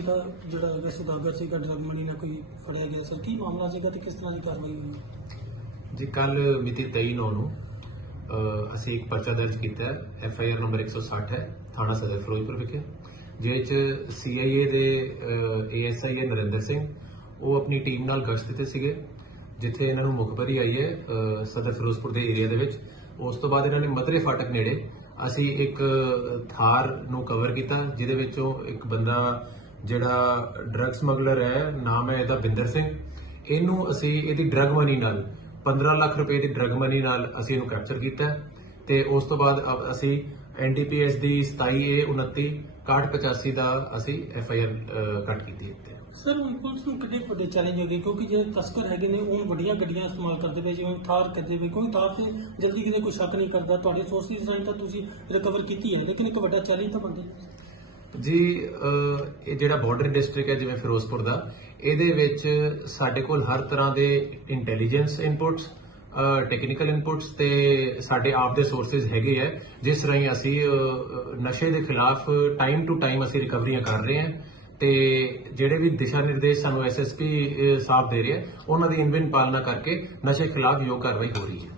ਦਾ ਜਿਹੜਾ ਹੈਗਾ ਸੁਦਾਗਰ ਸੀਗਾ ਡਰਗ ਮਨੀ ਨਾਲ ਕੋਈ ਫੜਿਆ ਗਿਆ ਸਰ ਕੀ ਮਾਮਲਾ ਸੀਗਾ ਤੇ ਕਿਸ ਤਰ੍ਹਾਂ ਦੀ ਕਾਰਵਾਈ ਹੋਈ? ਜੀ ਕੱਲ ਮਿਤੀ 23 ਨੌ ਨੂੰ ਅ, ਅਸੀਂ ਇੱਕ ਪਰਚਾ ਦਰਜ ਕੀਤਾ ਹੈ। ਐਫ ਆਈ ਆਰ ਨੰਬਰ 160 ਹੈ ਥਾਣਾ ਸਦਰ ਫਿਰੋਜ਼ਪੁਰ ਵਿਖੇ। ਜਿਹਦੇ ਚ ਸੀ ਆਈ ਏ ਦੇ ਏ ਐਸ ਆਈ ਏ ਨਰਿੰਦਰ ਸਿੰਘ ਉਹ ਆਪਣੀ ਟੀਮ ਨਾਲ ਗਸ਼ਤ ਤੇ ਸੀਗੇ ਜਿੱਥੇ ਇਹਨਾਂ ਨੂੰ ਮੁਖਬਰੀ ਆਈ ਹੈ ਅ, ਸਦਰ ਫਿਰੋਜ਼ਪੁਰ ਦੇ ਏਰੀਆ ਦੇ ਵਿੱਚ। ਉਸ ਤੋਂ ਬਾਅਦ ਇਹਨਾਂ ਨੇ ਮਦਰੇ ਫਾਟਕ ਨੇੜੇ ਅਸੀਂ ਇੱਕ ਥਾਰ ਨੂੰ ਕਵਰ ਕੀਤਾ ਜਿਹਦੇ ਵਿੱਚੋਂ ਇੱਕ ਬੰਦਾ ਜਿਹੜਾ ਡਰੱਗ ਸਮਗਲਰ ਹੈ, ਨਾਮ ਹੈ ਇਹਦਾ ਬਿੰਦਰ ਸਿੰਘ। ਇਹਨੂੰ ਅਸੀਂ ਇਹਦੀ ਡਰੱਗ ਮਨੀ ਨਾਲ 15 ਲੱਖ ਰੁਪਏ ਦੀ ਡਰੱਗ ਮਨੀ ਨਾਲ ਅਸੀਂ ਇਹਨੂੰ ਕੈਪਚਰ ਕੀਤਾ ਹੈ। ਤੇ ਉਸ ਤੋਂ ਬਾਅਦ ਅ- ਅਸੀਂ ਐਨਡੀਪੀਐਸ ਦੀ 27A 29 6185 ਦਾ ਅਸੀਂ ਐਫ ਆਈ ਆਰ ਕੱਟ ਕੀਤੀ ਹੈ ਸਰ ਹੁਣ ਪੁਲਿਸ ਨੂੰ ਕਿੰਨੇ ਵੱਡੇ ਚੈਲੰਜ ਹੈਗੇ? ਕਿਉਂਕਿ ਜਿਹੜੇ ਤਸਕਰ ਹੈਗੇ ਨੇ, ਉਹ ਵੱਡੀਆਂ ਗੱਡੀਆਂ ਇਸਤੇਮਾਲ ਕਰਦੇ ਪਏ, ਜਿਵੇਂ ਥਾਰ ਕਰਦੇ ਪਏ। ਕੋਈ ਥਾਰ ਤੇ ਜਲਦੀ ਕਿਤੇ ਕੋਈ ਸ਼ੱਕ ਨਹੀਂ ਕਰਦਾ। ਤੁਹਾਡੀ ਸੋਰਸ ਦੀ ਡਿਜ਼ਾਈਨ ਤਾਂ ਤੁਸੀਂ ਰਿਕਵਰ ਕੀਤੀ ਹੈ, ਲੇਕਿਨ ਇੱਕ ਵੱਡਾ ਚੈਲੰਜ ਤਾਂ ਬਣਦਾ ਜੀ ਇਹ ਜਿਹੜਾ ਬਾਰਡਰ ਡਿਸਟ੍ਰਿਕਟ ਹੈ, ਜਿਵੇਂ ਫਿਰੋਜ਼ਪੁਰ ਦਾ, ਇਹਦੇ ਵਿੱਚ ਸਾਡੇ ਕੋਲ ਹਰ ਤਰ੍ਹਾਂ ਦੇ ਇੰਟੈਲੀਜੈਂਸ ਇਨਪੁਟਸ ਟੈਕਨੀਕਲ ਇਨਪੁਟਸ ਤੇ ਸਾਡੇ ਆਪ ਦੇ ਸੋਰਸਸ ਹੈਗੇ ਆ, ਜਿਸ ਰਾਹੀਂ ਅਸੀਂ ਨਸ਼ੇ ਦੇ ਖਿਲਾਫ ਟਾਈਮ ਟੂ ਟਾਈਮ ਅਸੀਂ ਰਿਕਵਰੀਆਂ ਕਰ ਰਹੇ ਹਾਂ ਤੇ ਜਿਹੜੇ ਵੀ ਦਿਸ਼ਾ ਨਿਰਦੇਸ਼ ਸਾਨੂੰ ਐਸਐਸਪੀ ਸਾਹਿਬ ਦੇ ਰਹੇ ਆ, ਉਹਨਾਂ ਦੀ ਇਨਵਿਨ ਪਾਲਣਾ ਕਰਕੇ ਨਸ਼ੇ ਖਿਲਾਫ ਯੋਗ ਕਾਰਵਾਈ ਹੋ ਰਹੀ ਹੈ।